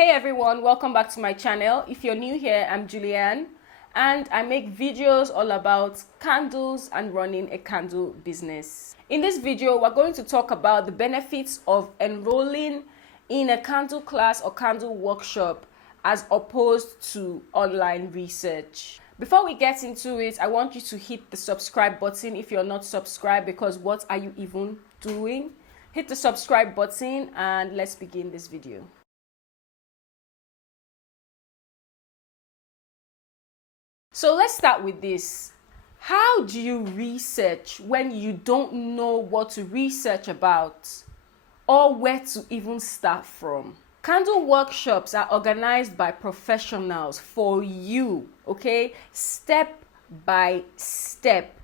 Hey everyone, welcome back to my channel. If you're new here, I'm Julianne and I make videos all about candles and running a candle business. In this video, we're going to talk about the benefits of enrolling in a candle class or candle workshop as opposed to online research. Before we get into it, I want you to hit the subscribe button if you're not subscribed, because what are you even doing? Hit the subscribe button and let's begin this video. So let's start with this. How do you research when you don't know what to research about or where to even start from? Candle workshops are organized by professionals for you, okay? Step by step,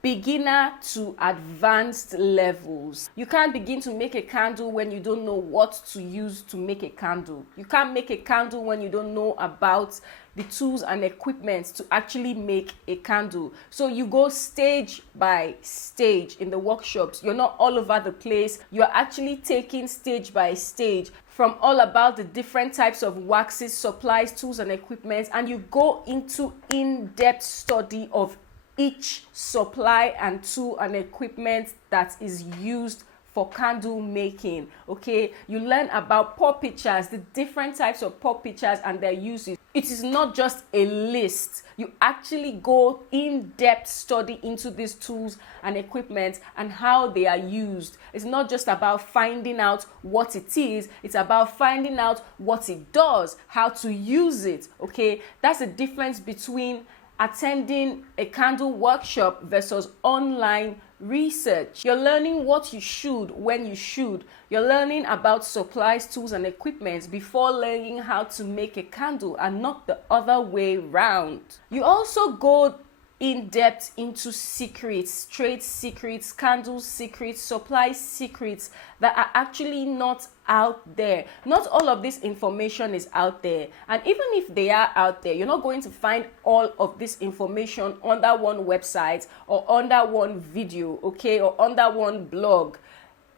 beginner to advanced levels. You can't begin to make a candle when you don't know what to use to make a candle. You can't make a candle when you don't know about the tools and equipment to actually make a candle. So you go stage by stage in the workshops. You're not all over the place. You're actually taking stage by stage from all about the different types of waxes, supplies, tools and equipment, and you go into in-depth study of each supply and tool and equipment that is used for candle making. Okay, you learn about pour pitchers, the different types of pour pitchers and their uses. It is not just a list. You actually go in-depth study into these tools and equipment and how they are used. It's not just about finding out what it is, it's about finding out what it does, how to use it. Okay, that's the difference between attending a candle workshop versus online research. You're learning what you should when you should. You're learning about supplies, tools and equipment before learning how to make a candle, and not the other way round. You also go in depth into secrets, trade secrets, candle secrets, supply secrets that are actually not out there. Not all of this information is out there, and even if they are out there, you're not going to find all of this information under one website or under one video, okay, or under one blog.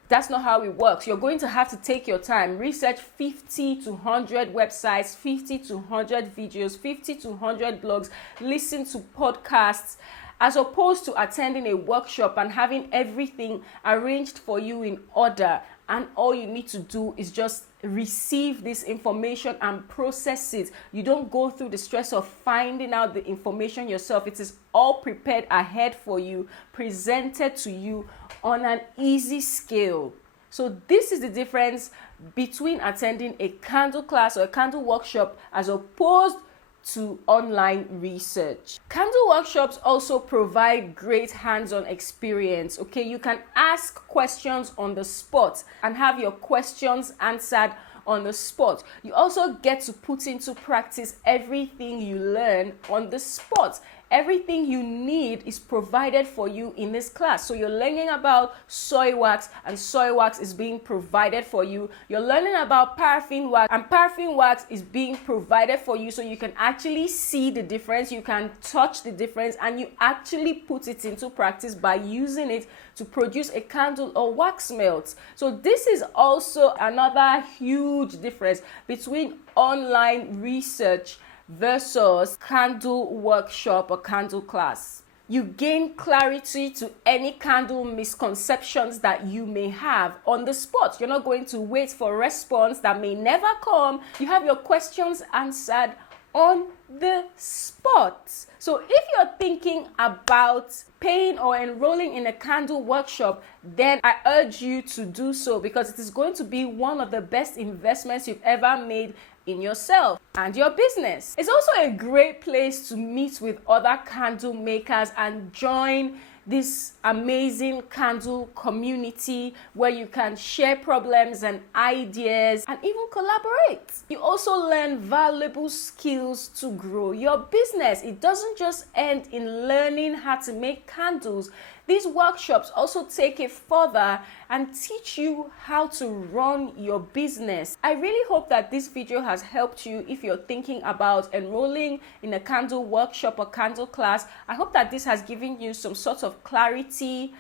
That's not how it works. You're going to have to take your time, research 50 to 100 websites, 50 to 100 videos, 50 to 100 blogs, listen to podcasts, as opposed to attending a workshop and having everything arranged for you in order. And all you need to do is just receive this information and process it. You don't go through the stress of finding out the information yourself. It is all prepared ahead for you, presented to you on an easy scale. So this is the difference between attending a candle class or a candle workshop as opposed to online research. Candle workshops also provide great hands-on experience. Okay, you can ask questions on the spot and have your questions answered on the spot. You also get to put into practice everything you learn on the spot. Everything you need is provided for you in this class. So you're learning about soy wax, and soy wax is being provided for you. You're learning about paraffin wax, and paraffin wax is being provided for you, so you can actually see the difference, you can touch the difference, and you actually put it into practice by using it to produce a candle or wax melt. So this is also another huge difference between online research versus candle workshop or candle class. You gain clarity to any candle misconceptions that you may have on the spot. You're not going to wait for a response that may never come. You have your questions answered on the spot. So if you're thinking about paying or enrolling in a candle workshop, then I urge you to do so, because it is going to be one of the best investments you've ever made in yourself and your business. It's also a great place to meet with other candle makers and join this amazing candle community where you can share problems and ideas and even collaborate. You also learn valuable skills to grow your business. It doesn't just end in learning how to make candles. These workshops also take it further and teach you how to run your business. I really hope that this video has helped you if you're thinking about enrolling in a candle workshop or candle class. I hope that this has given you some sort of clarity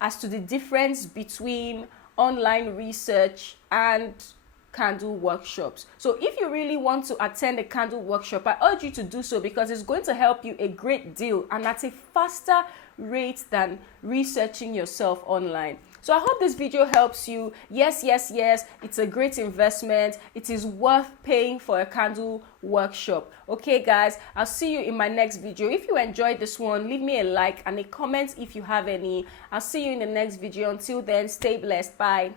as to the difference between online research and candle workshops. So if you really want to attend a candle workshop, I urge you to do so, because it's going to help you a great deal and at a faster rate than researching yourself online. So I hope this video helps you. Yes, it's a great investment. It is worth paying for a candle workshop. Okay guys, I'll see you in my next video. If you enjoyed this one, leave me a like and a comment if you have any. I'll see you in the next video. Until then, stay blessed. Bye.